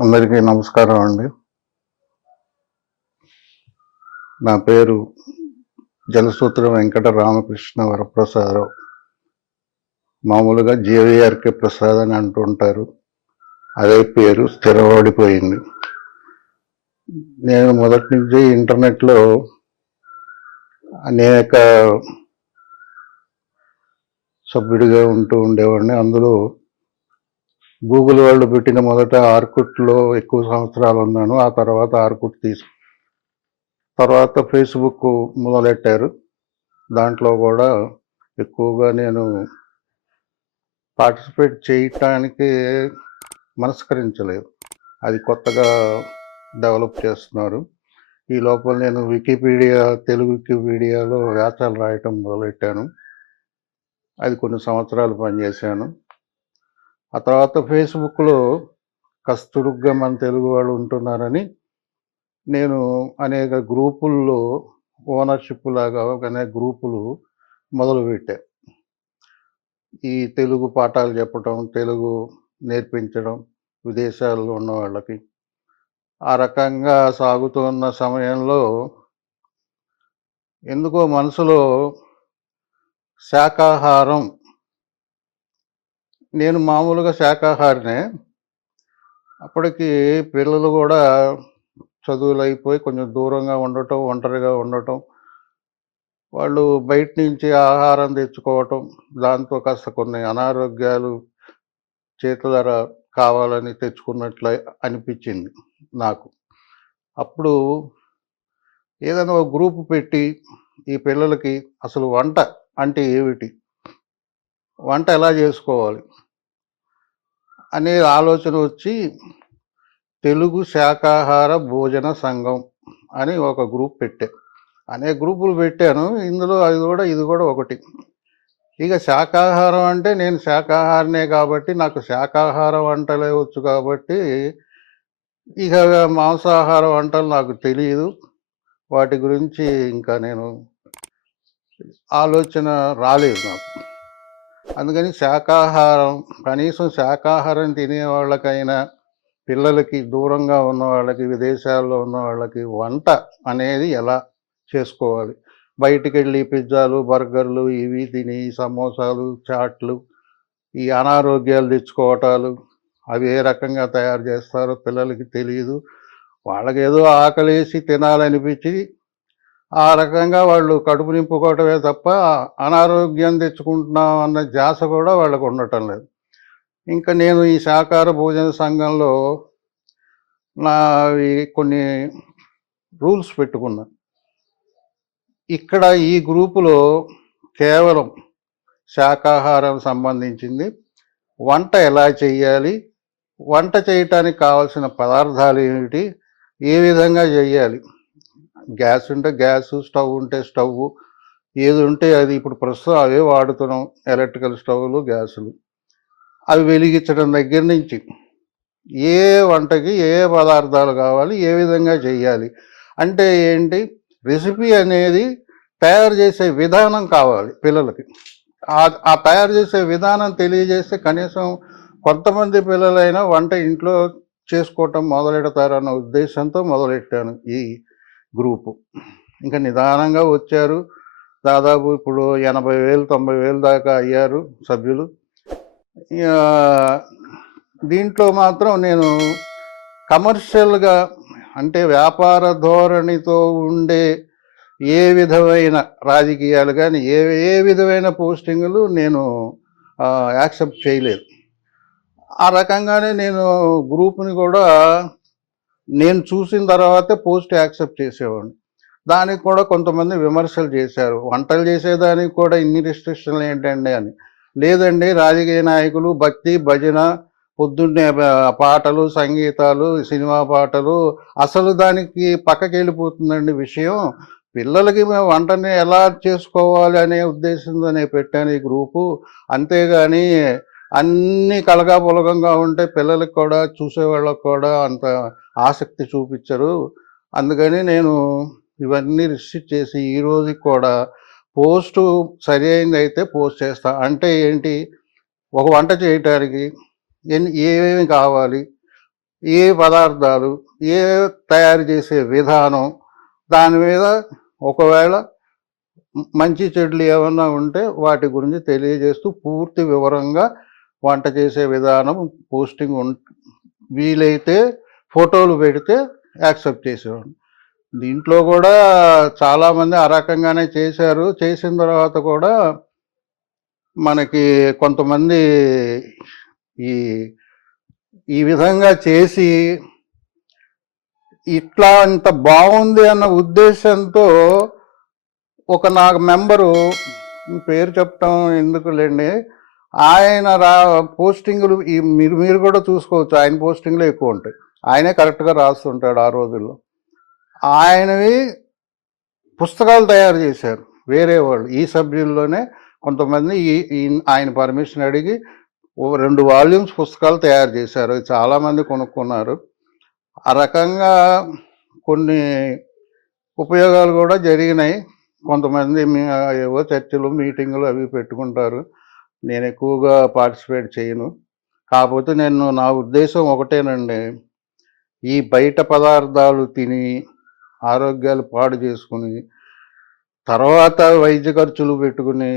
అందరికీ నమస్కారం అండి. నా పేరు జలసూత్ర వెంకట రామకృష్ణ వరప్రసాదరావు. మామూలుగా జేవిఆర్కే ప్రసాద్ అని అంటుంటారు అదే పేరు స్థిరపడిపోయింది నేను మొదటి నుంచి ఇంటర్నెట్లో అనేక సభ్యుడిగా ఉంటూ ఉండేవాడిని. అందులో గూగుల్ వాళ్ళు పెట్టిన మొదట ఆర్కుట్లో ఎక్కువ సంవత్సరాలు ఉన్నాను. ఆ తర్వాత ఆర్కుట్ తీసు తర్వాత ఫేస్బుక్ మొదలెట్టారు. దాంట్లో కూడా ఎక్కువగా నేను పార్టిసిపేట్ చేయటానికి మనస్కరించలేదు. అది కొత్తగా డెవలప్ చేస్తున్నారు. ఈ లోపల నేను వికీపీడియా తెలుగు వికీపీడియాలో వ్యాసాలు రాయటం మొదలెట్టాను. అది కొన్ని సంవత్సరాలు పనిచేశాను. ఆ తర్వాత ఫేస్బుక్లో కస్తుడుగ్గా మన తెలుగు వాళ్ళు ఉంటున్నారని నేను అనేక గ్రూపుల్లో ఓనర్షిప్ లాగా అనేక గ్రూపులు మొదలుపెట్టా. ఈ తెలుగు పాఠాలు చెప్పటం తెలుగు నేర్పించడం విదేశాల్లో ఉన్న వాళ్ళకి. ఆ రకంగా సాగుతున్న సమయంలో ఎందుకో మనసులో శాకాహారం నేను మామూలుగా శాకాహారినే అప్పటికి పిల్లలు కూడా చదువులు అయిపోయి కొంచెం దూరంగా ఉండటం ఒంటరిగా ఉండటం వాళ్ళు బయట నుంచి ఆహారం తెచ్చుకోవటం దాంతో కాస్త కొన్ని అనారోగ్యాలు చేతులర కావాలని తెచ్చుకున్నట్లు అనిపించింది నాకు. అప్పుడు ఏదైనా ఒక గ్రూప్ పెట్టి ఈ పిల్లలకి అసలు వంట అంటే ఏమిటి? వంట ఎలా చేసుకోవాలి? అనే ఆలోచన వచ్చి తెలుగు శాకాహార భోజన సంఘం అని ఒక గ్రూప్ పెట్టే. అనేక గ్రూపులు పెట్టాను. ఇందులో అది కూడా ఇది కూడా ఒకటి. ఇక శాకాహారం అంటే నేను శాకాహారనే కాబట్టి నాకు శాకాహార వంటలే వచ్చు కాబట్టి ఇక మాంసాహార వంటలు నాకు తెలియదు వాటి గురించి ఇంకా నేను ఆలోచన రాలేదు నాకు. అందుకని శాకాహారం కనీసం శాకాహారం తినే వాళ్ళకైనా పిల్లలకి దూరంగా ఉన్న వాళ్ళకి విదేశాల్లో ఉన్న వాళ్ళకి వంట అనేది ఎలా చేసుకోవాలి? బయటికి వెళ్ళి పిజ్జాలు బర్గర్లు ఇవి తిని సమోసాలు చాట్లు ఈ అనారోగ్యాలు తెచ్చుకోవటాలు అవి ఏ రకంగా తయారు చేస్తారో పిల్లలకి తెలియదు వాళ్ళకి ఏదో ఆకలేసి తినాలనిపించి ఆ రకంగా వాళ్ళు కడుపు నింపుకోవటమే తప్ప అనారోగ్యం తెచ్చుకుంటున్నాం అన్న ధ్యాస కూడా వాళ్ళకు ఉండటం లేదు. ఇంకా నేను ఈ శాకాహార భోజన సంఘంలో నా కొన్ని రూల్స్ పెట్టుకున్నా. ఇక్కడ ఈ గ్రూపులో కేవలం శాకాహారం సంబంధించింది. వంట ఎలా చేయాలి వంట చేయటానికి కావాల్సిన పదార్థాలు ఏమిటి? ఏ విధంగా చేయాలి గ్యాస్ ఉంటే గ్యాస్ స్టవ్ ఉంటే స్టవ్ ఏది ఉంటే అది ఇప్పుడు ప్రస్తుతం అవే వాడుతున్నాం ఎలక్ట్రికల్ స్టవ్లు గ్యాసులు. అవి వెలిగించడం దగ్గర నుంచి ఏ వంటకి ఏ పదార్థాలు కావాలి ఏ విధంగా చేయాలి అంటే ఏంటి రెసిపీ అనేది తయారు చేసే విధానం కావాలి పిల్లలకి. ఆ తయారు చేసే విధానం తెలియజేస్తే కనీసం కొంతమంది పిల్లలైనా వంట ఇంట్లో చేసుకోవటం మొదలెడతారన్న ఉద్దేశంతో మొదలెట్టాను ఈ గ్రూపు. ఇంకా నిదానంగా వచ్చారు. దాదాపు ఇప్పుడు ఎనభై వేలు తొంభై వేలు దాకా అయ్యారు సభ్యులు. దీంట్లో మాత్రం నేను కమర్షియల్గా అంటే వ్యాపార ధోరణితో ఉండే ఏ విధమైన రాజకీయాలు కానీ ఏ ఏ విధమైన పోస్టింగులు నేను యాక్సెప్ట్ చేయలేదు. ఆ రకంగానే నేను గ్రూప్ని కూడా నేను చూసిన తర్వాతే పోస్ట్ యాక్సెప్ట్ చేసేవాడిని. దానికి కూడా కొంతమంది విమర్శలు చేశారు. వంటలు చేసేదానికి కూడా ఇన్ని రిస్ట్రిక్షన్లు ఏంటండి అని. లేదండి రాజకీయ నాయకులు భక్తి భజన పొద్దున్నే పాటలు సంగీతాలు సినిమా పాటలు అసలు దానికి పక్కకి వెళ్ళిపోతుందండి విషయం. పిల్లలకి మేము వంటని ఎలా చేసుకోవాలి అనే ఉద్దేశంతోనే పెట్టాను ఈ గ్రూపు. అంతేగాని అన్నీ కలగాపులగంగా ఉంటే పిల్లలకు కూడా చూసేవాళ్ళకు కూడా అంత ఆసక్తి చూపించరు. అందుకని నేను ఇవన్నీ రిస్ట్రిక్ట్ చేసి ఈ రోజుకి కూడా పోస్టు సరి అయింది అయితే పోస్ట్ చేస్తా. అంటే ఏంటి? ఒక వంట చేయటానికి ఎన్ని ఏమేమి కావాలి? ఏ పదార్థాలు? ఏ తయారు చేసే విధానం? దాని మీద ఒకవేళ మంచి చెడులు ఏమన్నా ఉంటే వాటి గురించి తెలియజేస్తూ పూర్తి వివరంగా వంట చేసే విధానం పోస్టింగ్ ఉం వీలైతే ఫోటోలు పెడితే యాక్సెప్ట్ చేసేవాడిని. దీంట్లో కూడా చాలామంది ఆ రకంగానే చేశారు. చేసిన తర్వాత కూడా మనకి కొంతమంది ఈ ఈ విధంగా చేసి ఇట్లా అంత బాగుంది అన్న ఉద్దేశంతో ఒక నాకు మెంబరు పేరు చెప్పటం ఎందుకులేండి? ఆయన రా పోస్టింగులు ఈ మీరు మీరు కూడా చూసుకోవచ్చు. ఆయన పోస్టింగ్లు ఎక్కువ ఉంటాయి. ఆయనే కరెక్ట్గా రాస్తుంటాడు ఆ రోజుల్లో. ఆయనవి పుస్తకాలు తయారు చేశారు వేరే వాళ్ళు. ఈ సభ్యుల్లోనే కొంతమంది ఈ ఈ- ఆయన పర్మిషన్ అడిగి రెండు వాల్యూమ్స్ పుస్తకాలు తయారు చేశారు. చాలామంది కొనుక్కున్నారు. ఆ రకంగా కొన్ని ఉపయోగాలు కూడా జరిగినాయి. కొంతమంది ఏవో చర్చలు మీటింగులు అవి పెట్టుకుంటారు. నేను ఎక్కువగా పార్టిసిపేట్ చేయను. కాకపోతే నేను నా ఉద్దేశం ఒకటేనండి. ఈ బయట పదార్థాలు తిని ఆరోగ్యాలు పాడు చేసుకుని తర్వాత వైద్య ఖర్చులు పెట్టుకుని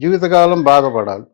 జీవితకాలం బాధపడాలి.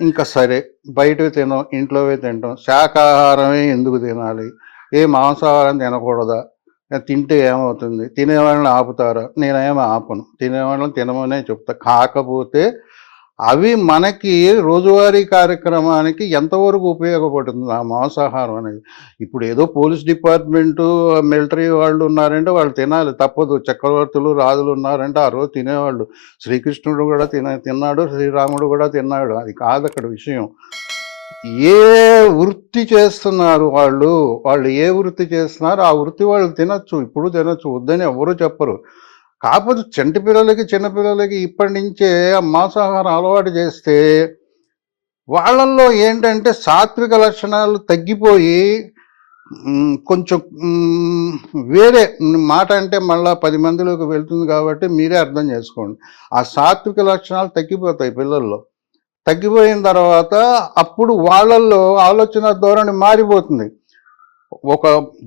ఇంకా సరే బయటవి తినం ఇంట్లోవే తింటాం శాకాహారమే ఎందుకు తినాలి? ఏ మాంసాహారం తినకూడదా? తింటే ఏమవుతుంది? తినేవాళ్ళని ఆపుతారా? నేనేమో ఆపను. తినేవాళ్ళని తినమనే చెప్తా. కాకపోతే అవి మనకి రోజువారీ కార్యక్రమానికి ఎంతవరకు ఉపయోగపడుతుంది? ఆ మాంసాహారం అనేది. ఇప్పుడు ఏదో పోలీస్ డిపార్ట్మెంటు మిలిటరీ వాళ్ళు ఉన్నారంటే వాళ్ళు తినాలి. తప్పదు. చక్రవర్తులు రాజులు ఉన్నారంటే ఆ రోజు తినేవాళ్ళు. శ్రీకృష్ణుడు కూడా తిన తిన్నాడు. శ్రీరాముడు కూడా తిన్నాడు. అది కాదు అక్కడ విషయం. ఏ వృత్తి చేస్తున్నారు వాళ్ళు? వాళ్ళు ఏ వృత్తి చేస్తున్నారు? ఆ వృత్తి వాళ్ళు తినచ్చు. ఇప్పుడు తినచ్చు. వద్దని ఎవరు చెప్పరు. కాకపోతే చంటి పిల్లలకి చిన్నపిల్లలకి ఇప్పటి నుంచే ఆ మాంసాహారం అలవాటు చేస్తే వాళ్ళల్లో ఏంటంటే సాత్విక లక్షణాలు తగ్గిపోయి కొంచెం వేరే మాట అంటే మళ్ళా పది మందిలోకి వెళ్తుంది కాబట్టి మీరే అర్థం చేసుకోండి. ఆ సాత్విక లక్షణాలు తగ్గిపోతాయి పిల్లల్లో. తగ్గిపోయిన తర్వాత అప్పుడు వాళ్ళల్లో ఆలోచన ధోరణి మారిపోతుంది. ఒక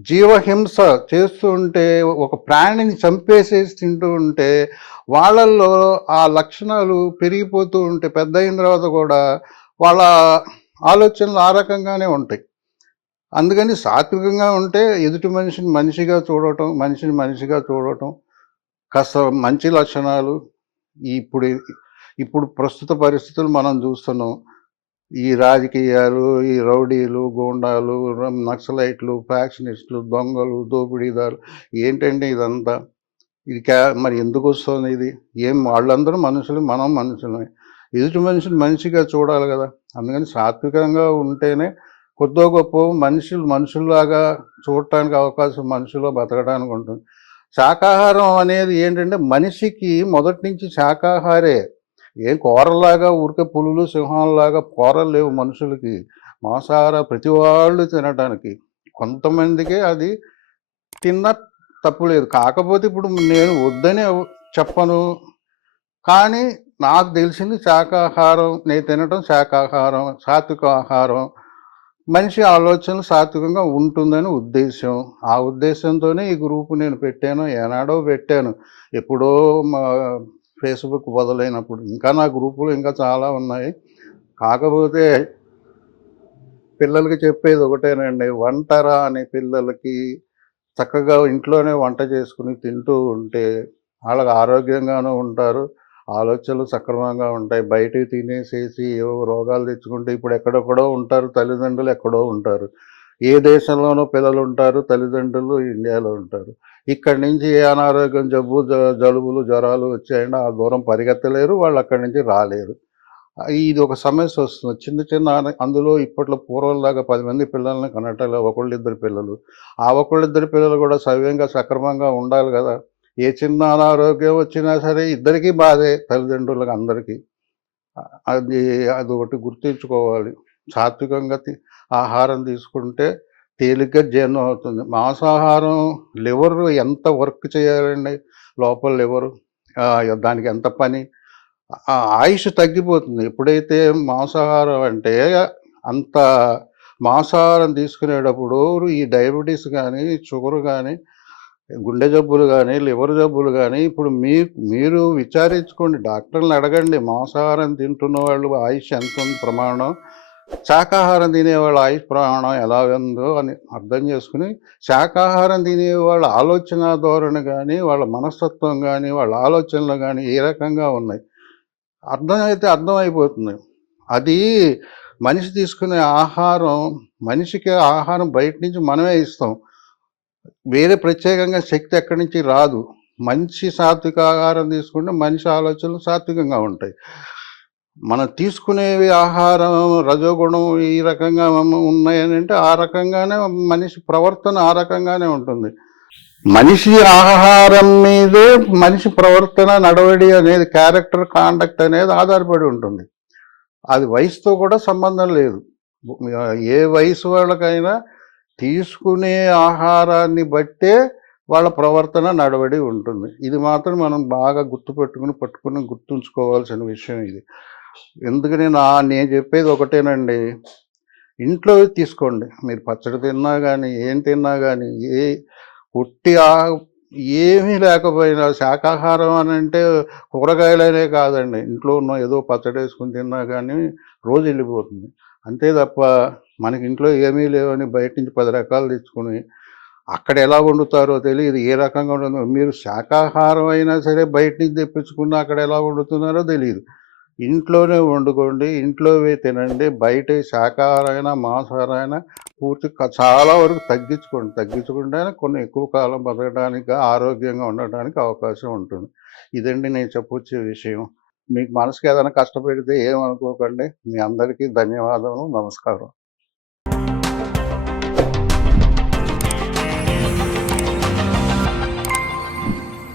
జీవహింస చేస్తూ ఉంటే ఒక ప్రాణిని చంపేసేసి తింటూ ఉంటే వాళ్ళల్లో ఆ లక్షణాలు పెరిగిపోతూ ఉంటే పెద్ద అయిన తర్వాత కూడా వాళ్ళ ఆలోచనలు ఆ రకంగానే ఉంటాయి. అందుకని సాత్వికంగా ఉంటే ఎదుటి మనిషిని మనిషిగా చూడటం మనిషిని మనిషిగా చూడటం కాస్త మంచి లక్షణాలు. ఇప్పుడు ఇప్పుడు ప్రస్తుత పరిస్థితులు మనం చూస్తున్నాం. ఈ రాజకీయాలు ఈ రౌడీలు గూండాలు నక్సలైట్లు ఫ్యాక్షనిస్టులు దొంగలు దోపిడీదారు ఏంటండి ఇదంతా? ఇది క్యా మరి ఎందుకు వస్తుంది ఇది? ఏం వాళ్ళందరూ మనుషులు మనం మనుషులమే. ఎదుటి మనిషిని మనిషిగా చూడాలి కదా. అందుకని సాత్వికంగా ఉంటేనే కొద్దో గొప్ప మనుషులు మనుషుల్లాగా చూడటానికి అవకాశం మనుషుల్లో బతకడానికి ఉంటుంది. శాకాహారం అనేది ఏంటంటే మనిషికి మొదటి నుంచి శాకాహారే. ఏం కూరలాగా ఊరికే పులులు సింహాలలాగా కూరలు లేవు మనుషులకి. మాంసాహార ప్రతి వాళ్ళు తినడానికి కొంతమందికే అది తిన్న తప్పు లేదు. కాకపోతే ఇప్పుడు నేను వద్దని చెప్పను. కానీ నాకు తెలిసింది శాకాహారం నేను తినటం శాకాహారం సాత్విక ఆహారం మనిషి ఆలోచన సాత్వికంగా ఉంటుందని ఉద్దేశం ఆ ఉద్దేశంతోనే ఈ గ్రూపు నేను పెట్టాను ఏనాడో పెట్టాను. ఎప్పుడో మా ఫేస్బుక్ మొదలైనప్పుడు ఇంకా నా గ్రూపులు ఇంకా చాలా ఉన్నాయి. కాకపోతే పిల్లలకి చెప్పేది ఒకటేనండి వంటరా అనే పిల్లలకి చక్కగా ఇంట్లోనే వంట చేసుకుని తింటూ ఉంటే వాళ్ళకి ఆరోగ్యంగానూ ఉంటారు. ఆలోచనలు సక్రమంగా ఉంటాయి. బయట తినేసేసి ఏవో రోగాలు తెచ్చుకుంటే ఇప్పుడు ఎక్కడెక్కడో ఉంటారు తల్లిదండ్రులు ఎక్కడో ఉంటారు. ఏ దేశంలోనో పిల్లలు ఉంటారు తల్లిదండ్రులు ఇండియాలో ఉంటారు. ఇక్కడి నుంచి ఏ అనారోగ్యం జబ్బు జ- జలుబులు జ్వరాలు వచ్చాయంటే ఆ దూరం పరిగెత్తలేరు వాళ్ళు అక్కడి నుంచి రాలేరు. ఇది ఒక సమస్య వస్తుంది. చిన్న చిన్న అందులో ఇప్పట్లో పూర్వంలాగా పది మంది పిల్లల్ని కనటంలో ఒకళ్ళిద్దరు పిల్లలు. ఆ ఒకళ్ళిద్దరు పిల్లలు కూడా సవ్యంగా సక్రమంగా ఉండాలి కదా. ఏ చిన్న అనారోగ్యం వచ్చినా సరే ఇద్దరికీ బాధే తల్లిదండ్రులకు అందరికీ. అది అది ఒకటి గుర్తించుకోవాలి. సాత్వికంగా ఆహారం తీసుకుంటే తేలిగ్గా జీర్ణం అవుతుంది. మాంసాహారం లివర్ ఎంత వర్క్ చేయాలండి? లోపల లివర్ దానికి ఎంత పని? ఆయుష్ తగ్గిపోతుంది. ఎప్పుడైతే మాంసాహారం అంటే అంత మాంసాహారం తీసుకునేటప్పుడు ఈ డయాబెటీస్ కానీ షుగర్ కానీ గుండె జబ్బులు కానీ లివర్ జబ్బులు కానీ ఇప్పుడు మీ మీరు విచారించుకోండి. డాక్టర్ని అడగండి. మాంసాహారం తింటున్న వాళ్ళు ఆయుష్ ఎంత ఉంది ప్రమాణం? శాకాహారం తినేవాళ్ళ ఆయుష్ ప్రమాణం ఎలా ఉందో అని అర్థం చేసుకుని శాకాహారం తినేవాళ్ళ ఆలోచన ధోరణి కానీ వాళ్ళ మనస్తత్వం కానీ వాళ్ళ ఆలోచనలు కానీ ఏ రకంగా ఉన్నాయి. అర్థమైతే అర్థమైపోతుంది. అది మనిషి తీసుకునే ఆహారం మనిషికి ఆహారం బయట నుంచి మనమే ఇస్తాం. వేరే ప్రత్యేకంగా శక్తి ఎక్కడి నుంచి రాదు. మంచి సాత్విక ఆహారం తీసుకుంటే మనిషి ఆలోచనలు సాత్వికంగా ఉంటాయి. మనం తీసుకునేవి ఆహారం రజోగుణం ఈ రకంగా ఉన్నాయని అంటే ఆ రకంగానే మనిషి ప్రవర్తన ఆ రకంగానే ఉంటుంది. మనిషి ఆహారం మీదే మనిషి ప్రవర్తన నడవడి అనేది క్యారెక్టర్ కాండక్ట్ అనేది ఆధారపడి ఉంటుంది. అది వయసుతో కూడా సంబంధం లేదు. ఏ వయసు వాళ్ళకైనా తీసుకునే ఆహారాన్ని బట్టే వాళ్ళ ప్రవర్తన నడవడి ఉంటుంది. ఇది మాత్రం మనం బాగా గుర్తుపెట్టుకుని పట్టుకుని గుర్తుంచుకోవాల్సిన విషయం ఇది. ఎందుకని నా నేను చెప్పేది ఒకటేనండి. ఇంట్లో తీసుకోండి. మీరు పచ్చడి తిన్నా కానీ ఏం తిన్నా కానీ ఏ ఉట్టి ఆ ఏమీ లేకపోయినా శాకాహారం అని అంటే కూరగాయలనే కాదండి. ఇంట్లో ఉన్న ఏదో పచ్చడి వేసుకుని తిన్నా కానీ రోజు వెళ్ళిపోతుంది. అంతే తప్ప మనకి ఇంట్లో ఏమీ లేవని బయట నుంచి పది రకాలు తెచ్చుకుని అక్కడ ఎలా వండుతారో తెలియదు. ఏ రకంగా ఉంటుందో మీరు శాకాహారం అయినా సరే బయట నుంచి తెప్పించుకున్నా అక్కడ ఎలా వండుతున్నారో తెలియదు. ఇంట్లోనే వండుకోండి ఇంట్లోవే తినండి బయట శాకాహారైనా మాంసాహారైనా పూర్తి చాలా వరకు తగ్గించుకోండి. తగ్గించుకుంటేనే కొన్ని ఎక్కువ కాలం బతకడానికి ఆరోగ్యంగా ఉండడానికి అవకాశం ఉంటుంది. ఇదండి నేను చెప్పొచ్చే విషయం. మీకు మనసుకి ఏదైనా కష్టపెడితే ఏమనుకోకండి. మీ అందరికీ ధన్యవాదాలు నమస్కారం.